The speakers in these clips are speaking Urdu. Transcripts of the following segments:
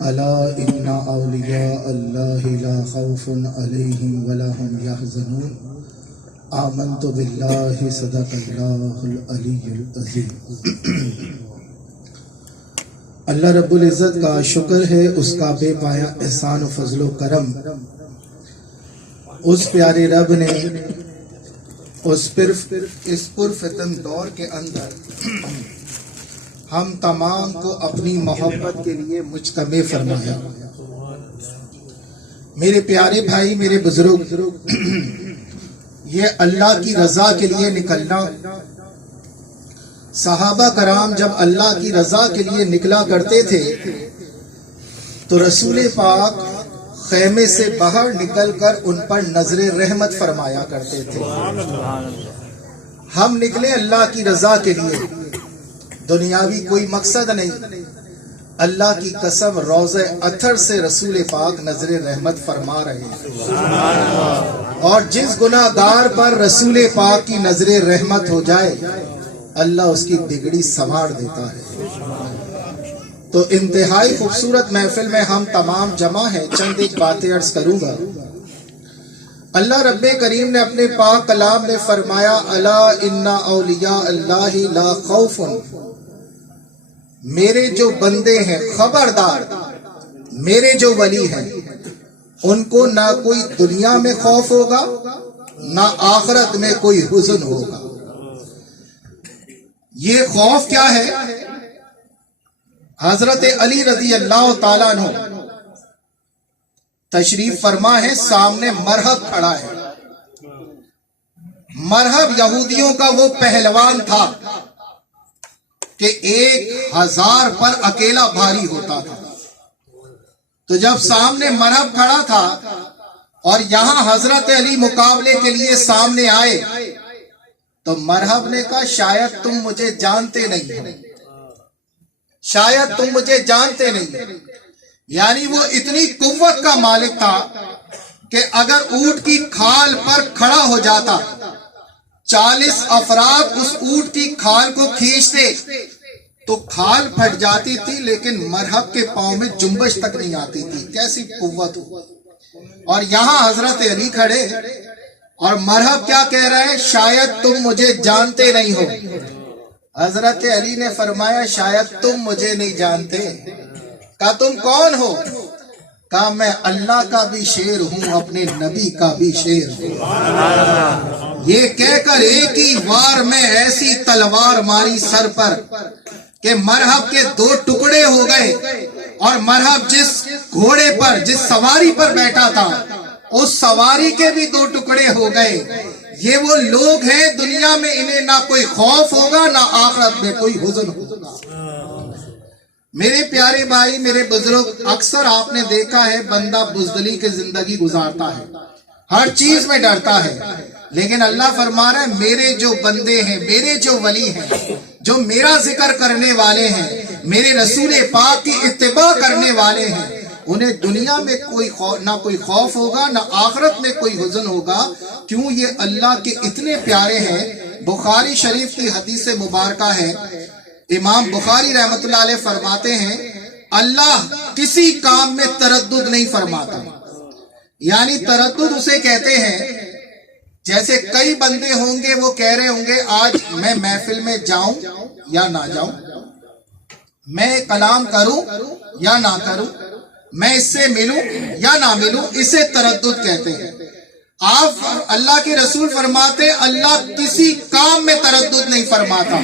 الا ان اولیاء اللہ لا خوف علیہم ولا هم یحزنون آمنت باللہ صدق اللہ العلی العظیم۔ اللہ رب العزت کا شکر ہے، اس کا بے پایا احسان و فضل و کرم، اس پیارے رب نے اس پرفتن دور کے اندر ہم تمام کو اپنی محبت کے لیے مجتمع فرمایا۔ میرے پیارے بھائی، میرے بزرگ، یہ اللہ کی رضا کے لیے نکلنا، صحابہ کرام جب اللہ کی رضا کے لیے نکلا کرتے تھے تو رسول پاک خیمے سے باہر نکل کر ان پر نظر رحمت فرمایا کرتے تھے۔ ہم نکلے اللہ کی رضا کے لیے، دنیاوی کوئی مقصد نہیں۔ اللہ کی قسم، روضہ اطہر سے رسول پاک نظر رحمت فرما رہے ہیں، اور جس گناہگار پر رسول پاک کی نظر رحمت ہو جائے اللہ اس کی بگڑی سنوار دیتا ہے۔ تو انتہائی خوبصورت محفل میں ہم تمام جمع ہیں، چند ایک باتیں عرض کروں گا۔ اللہ رب کریم نے اپنے پاک کلام میں فرمایا، الا ان اولیاء اللہ لا خوف، میرے جو بندے ہیں، خبردار، میرے جو ولی ہیں، ان کو نہ کوئی دنیا میں خوف ہوگا نہ آخرت میں کوئی حزن ہوگا۔ یہ خوف کیا ہے؟ حضرت علی رضی اللہ تعالیٰ عنہ تشریف فرما ہے، سامنے مرحب کھڑا ہے۔ مرحب یہودیوں کا وہ پہلوان تھا کہ 1000 پر اکیلا بھاری ہوتا تھا۔ تو جب سامنے مرحب کھڑا تھا اور یہاں حضرت علی مقابلے کے لیے سامنے آئے تو مرحب نے کہا، شاید تم مجھے جانتے نہیں ہو، شاید تم مجھے جانتے نہیں۔ یعنی وہ اتنی قوت کا مالک تھا کہ اگر اونٹ کی کھال پر کھڑا ہو جاتا، 40 افراد اس اونٹ کی کھال کو کھینچتے تو کھال پھٹ جاتی تھی، لیکن مرحب کے پاؤں میں جنبش تک نہیں آتی تھی۔ کیسی قوت ہو! اور یہاں حضرت علی کھڑے اور مرحب کیا کہہ رہا ہے؟ شاید تم مجھے جانتے نہیں ہو۔ حضرت علی نے فرمایا، شاید تم مجھے نہیں جانتے۔ کہا تم کون ہو؟ کہا میں اللہ کا بھی شیر ہوں، اپنے نبی کا بھی شیر ہوں۔ یہ کہہ کر ایک ہی وار میں ایسی تلوار ماری سر پر کہ مرحب کے 2 ٹکڑے ہو گئے، اور مرحب جس گھوڑے پر، جس سواری پر بیٹھا تھا، اس سواری کے بھی 2 ٹکڑے ہو گئے۔ یہ وہ لوگ ہیں دنیا میں انہیں نہ کوئی خوف ہوگا نہ آخرت میں کوئی حزن ہوگا۔ میرے پیارے بھائی، میرے بزرگ، اکثر آپ نے دیکھا ہے بندہ بزدلی کی زندگی گزارتا ہے، ہر چیز میں ڈرتا ہے، لیکن اللہ فرما رہا ہے میرے جو بندے ہیں، میرے جو ولی ہیں، جو میرا ذکر کرنے والے ہیں، میرے رسول پاک کی اتباع کرنے والے ہیں، انہیں دنیا میں نہ کوئی خوف ہوگا نہ آخرت میں کوئی حزن ہوگا۔ کیوں؟ یہ اللہ کے اتنے پیارے ہیں۔ بخاری شریف کی حدیث مبارکہ ہے، امام بخاری رحمت اللہ علیہ فرماتے ہیں، اللہ کسی کام میں تردد نہیں فرماتا۔ یعنی تردد اسے کہتے ہیں، جیسے کئی بندے ہوں گے وہ کہہ رہے ہوں گے آج میں محفل میں جاؤں یا نہ جاؤں، میں کلام کروں یا نہ کروں، میں اس سے ملوں یا نہ ملوں، اسے تردد کہتے ہیں۔ آپ اللہ کے رسول فرماتے اللہ کسی کام میں تردد نہیں فرماتا۔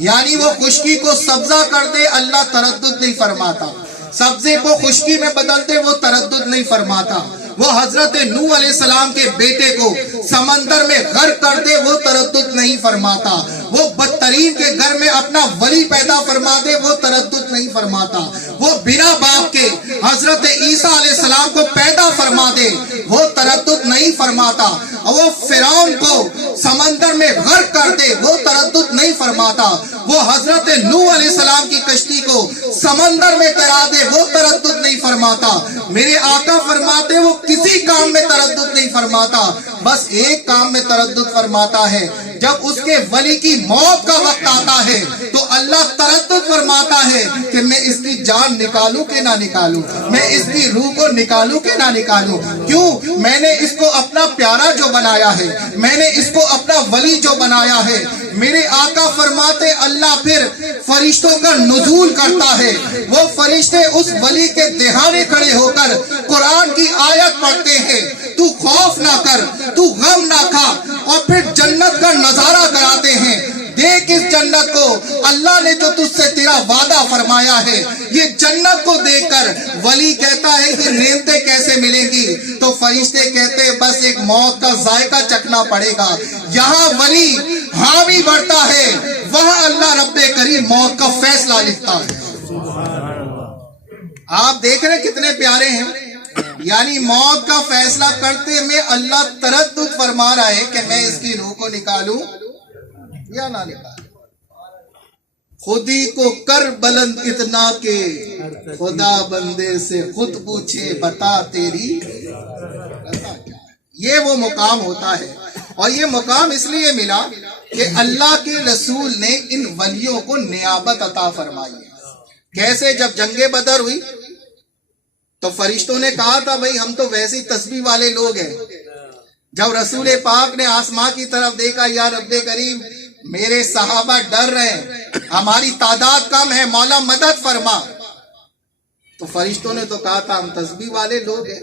یعنی وہ خشکی کو سبزہ کر دے، اللہ تردد نہیں فرماتا۔ سبزے کو خشکی میں بدل دے، وہ تردد نہیں فرماتا۔ وہ حضرت نوح علیہ السلام کے بیٹے کو سمندر میں غرق کر دے، وہ تردد نہیں فرماتا۔ وہ بدترین کے گھر میں اپنا ولی پیدا فرما دے، وہ تردد نہیں فرماتا۔ وہ بنا باپ کے حضرت عیسیٰ علیہ السلام کو پیدا فرما دے، وہ تردد نہیں فرماتا۔ وہ فرعون کو سمندر میں غرق کر دے، وہ تردد نہیں فرماتا۔ وہ حضرت نوح علیہ السلام کی کشتی کو سمندر میں تیرا دے، وہ تردد نہیں فرماتا۔ میرے آقا فرماتے وہ کسی کام میں تردد نہیں فرماتا، بس ایک کام میں تردد فرماتا ہے، جب اس کے ولی کی موت کا وقت آتا ہے تو اللہ تردد فرماتا ہے کہ میں اس کی جان نکالوں کہ نہ نکالوں, میں اس کی روح کو نکالوں کہ نہ نکالوں. کیوں؟ میں نے اس کو اپنا پیارا جو بنایا ہے, میں نے اس کو اپنا ولی جو بنایا ہے. میرے آقا فرماتے اللہ پھر فرشتوں کا نزول کرتا ہے, وہ فرشتے اس ولی کے دہانے کھڑے ہو کر قرآن کی آیت پڑھتے ہیں, تو خوف نہ کر, تو غم نہ کھا, اور پھر جنت کا نظارہ کراتے ہیں. دیکھ اس جنت کو, اللہ نے جو تجھ سے تیرا وعدہ فرمایا ہے, یہ جنت کو دیکھ کر ولی کہتا ہے کہ نعمتیں کیسے ملیں گی؟ تو فرشتے کہتے ہیں بس ایک موت کا ذائقہ چکھنا پڑے گا. یہاں ولی حامی بڑھتا ہے, وہاں اللہ رب کریم موت کا فیصلہ لکھتا ہے. آپ دیکھ رہے کتنے پیارے ہیں, یعنی موت کا فیصلہ کرتے میں اللہ تردد فرما رہا ہے کہ میں اس کی روح کو نکالوں یا نہ نکالوں. خودی کو کر بلند اتنا کہ خدا بندے سے خود پوچھے بتا تیری رضا کیا. یہ وہ مقام ہوتا ہے, اور یہ مقام اس لیے ملا کہ اللہ کے رسول نے ان ولیوں کو نیابت عطا فرمائی ہے. کیسے؟ جب جنگ بدر ہوئی تو فرشتوں نے کہا تھا بھئی ہم تو ویسی تسبیح والے لوگ ہیں. جب رسول پاک نے آسمان کی طرف دیکھا, یا رب کریم میرے صحابہ ڈر رہے ہیں, ہماری تعداد کم ہے, مولا مدد فرما. تو فرشتوں نے تو کہا تھا ہم تسبیح والے لوگ ہیں,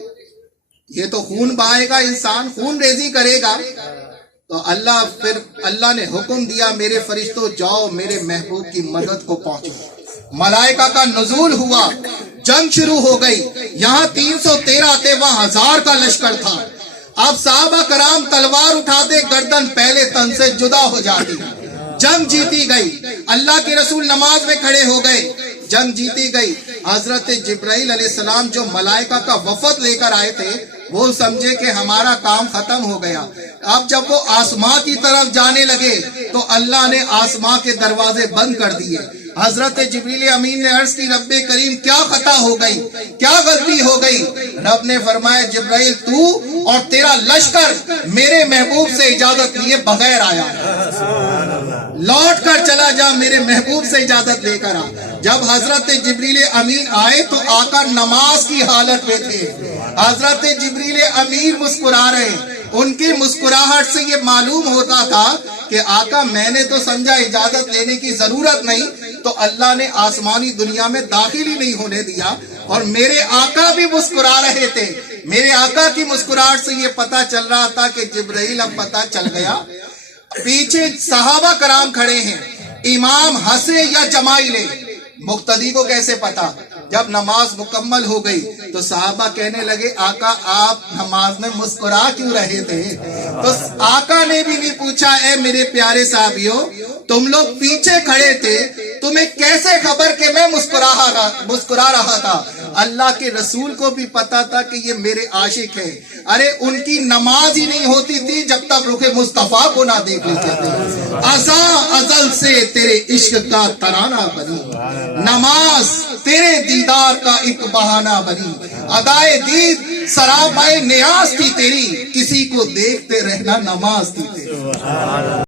یہ تو خون بہائے گا, انسان خون ریزی کرے گا. تو اللہ نے حکم دیا میرے فرشتوں جاؤ میرے محبوب کی مدد کو پہنچو. ملائکہ کا نزول ہوا, جنگ شروع ہو گئی. یہاں 313 تھے, وہاں 1000 کا لشکر تھا. اب صحابہ کرام تلوار اٹھاتے, گردن پہلے تن سے جدا ہو جاتی. جنگ جیتی گئی. اللہ کے رسول نماز میں کھڑے ہو گئے, جنگ جیتی گئی. حضرت جبرائیل علیہ السلام جو ملائکہ کا وفد لے کر آئے تھے, وہ سمجھے کہ ہمارا کام ختم ہو گیا. اب جب وہ آسمان کی طرف جانے لگے تو اللہ نے آسمان کے دروازے بند کر دیے. حضرت جبریل امین نے عرض کی رب کریم کیا خطا ہو گئی, کیا غلطی ہو گئی؟ رب نے فرمایا جبرائیل تو اور تیرا لشکر میرے محبوب سے اجازت لیے بغیر آیا, لوٹ کر چلا جا, میرے محبوب سے اجازت لے کر آ. جب حضرت جبریل امین آئے تو آقا نماز کی حالت میں تھے. حضرت جبریل امین مسکرا رہے, ان کی مسکراہٹ سے یہ معلوم ہوتا تھا کہ آقا میں نے تو سمجھا اجازت لینے کی ضرورت نہیں, تو اللہ نے آسمانی دنیا میں داخل ہی نہیں ہونے دیا. اور میرے آقا بھی مسکرا رہے تھے. میرے آقا کی مسکراہٹ سے یہ پتا چل رہا تھا کہ جبرائیل اب پتا چل گیا. پیچھے صحابہ کرام کھڑے ہیں, امام ہنسے یا جمائلے, مقتدی کو کیسے پتا؟ جب نماز مکمل ہو گئی تو صحابہ کہنے لگے آقا آپ نماز میں مسکرا کیوں رہے تھے؟ تو آقا نے بھی نہیں پوچھا اے میرے پیارے صحابیوں تم لوگ پیچھے کھڑے تھے, تمہیں کیسے خبر کہ میں مسکرا رہا تھا؟ اللہ کے رسول کو بھی پتا تھا کہ یہ میرے عاشق ہیں. ارے ان کی نماز ہی نہیں ہوتی تھی جب تک رخ مصطفیٰ کو نہ دیکھ لیتے تھے. ازل سے تیرے عشق کا ترانہ بنی, نماز تیرے دیدار کا ایک بہانہ بنی. ادائے دید سراپائے نیاز تھی تیری, کسی کو دیکھتے رہنا نماز تھی تیری.